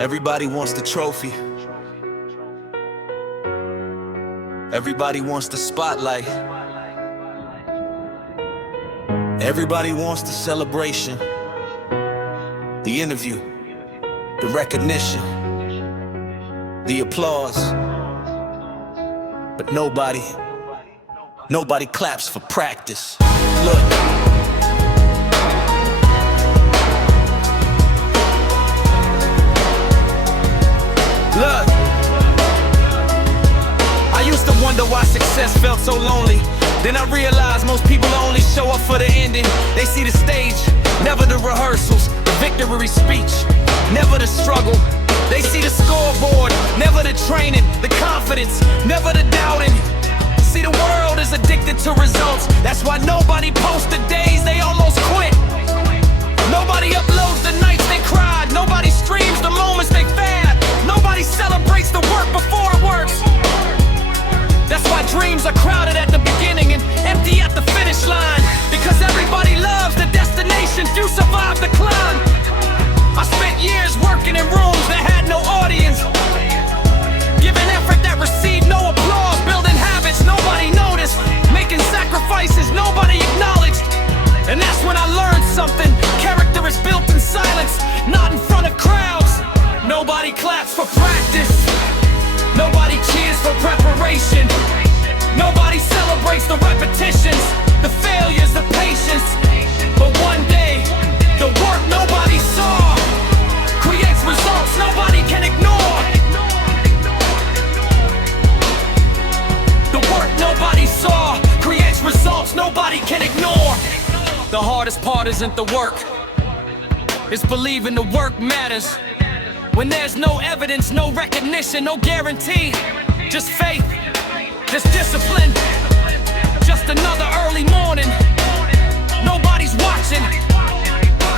Everybody wants the trophy. Everybody wants the spotlight. Everybody wants the celebration, the interview, the recognition, the applause. But nobody claps for practice. Look. Look, I used to wonder why success felt so lonely. Then I realized most people only show up for the ending. They see the stage, never the rehearsals, the victory speech, never the struggle. They see the scoreboard, never the training, the confidence, never the doubting. See, the world is addicted to results. That's why nobody posts the days they almost quit. Nobody uploads the nights they cried. Nobody streams the moments they failed. Nobody celebrates the work before it works. That's why dreams are crowded at the beginning and empty at the finish line. Because everybody loves the destination, few survive the climb. I spent years working in rooms that had no audience, giving effort that received no applause, building habits nobody noticed, making sacrifices nobody acknowledged. And that's when I learned something. Character is built in silence, not in front of crowds. Nobody claps for practice. Nobody cheers for preparation. Nobody celebrates the repetitions, the failures, the patience. But one day, the work nobody saw creates results nobody can ignore. The work nobody saw creates results nobody can ignore. The hardest part isn't the work, it's believing the work matters. When there's no evidence, no recognition, no guarantee, just faith, just discipline, just another early morning. Nobody's watching.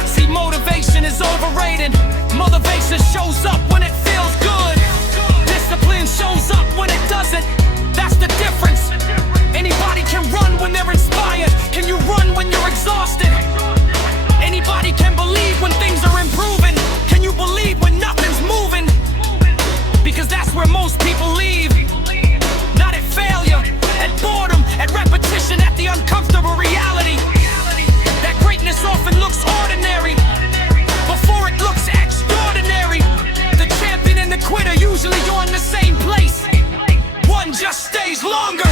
See, motivation is overrated. Motivation shows up when it feels good. Discipline shows up when it doesn't. That's the difference. Anybody can run when they're inspired. Can you run when you're exhausted? Anybody can believe when things are improving. Can you believe when nothing's moving? Because that's where most people leave. Not at failure, at boredom, at repetition, at the uncomfortable reality that greatness often looks ordinary before it looks extraordinary. The champion and the quitter usually are in the same place. One just stays longer.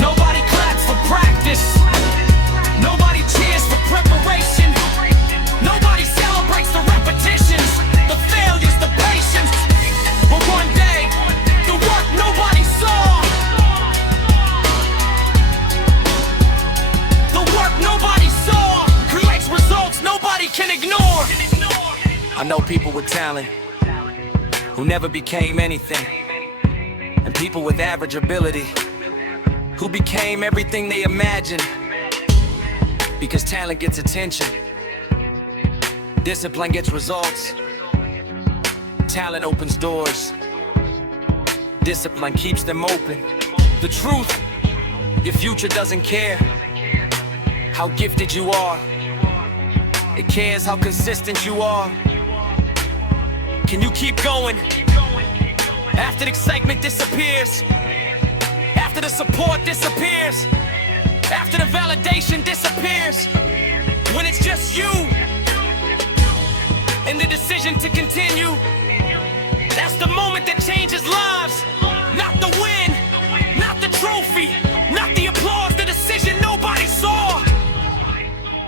Nobody claps for practice. Nobody cheers for preparation. Nobody celebrates the repetitions, the failures, the patience. But one day, the work nobody saw, the work nobody saw creates results nobody can ignore. I know people with talent who never became anything, and people with average ability who became everything they imagined. Because talent gets attention, discipline gets results. Talent opens doors, discipline keeps them open. The truth, your future doesn't care how gifted you are. It cares how consistent you are. Can you keep going after the excitement disappears? After the support disappears? After the validation disappears? When it's just you and the decision to continue, that's the moment that changes lives. Not the win, not the trophy, not the applause, the decision nobody saw.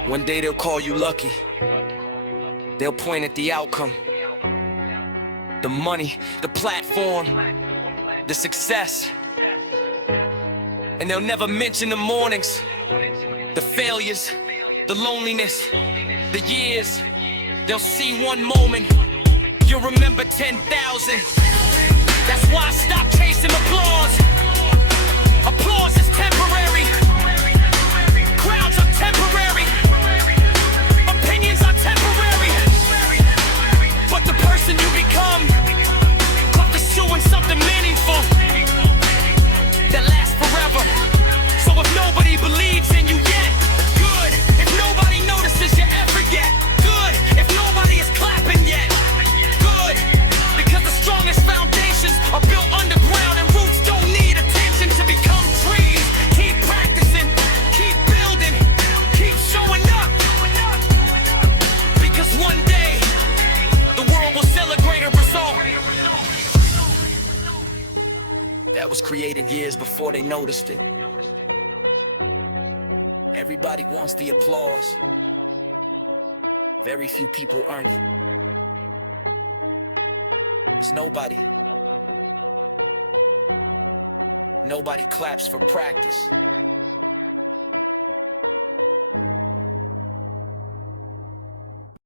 One day they'll call you lucky. They'll point at the outcome, the money, the platform, the success. And they'll never mention the mornings, the failures, the loneliness, the years. They'll see one moment, you'll remember 10,000. That's why I stopped chasing applause. Applause is temporary. Crowds are temporary. Opinions are temporary. But the person you become, pursuing something meaningful that lasts forever. So if nobody believes in you yet, good. If nobody notices your effort yet, good. If nobody is clapping yet, good. created years before they noticed it. Everybody wants the applause. Very few people earn it. There's nobody claps for practice.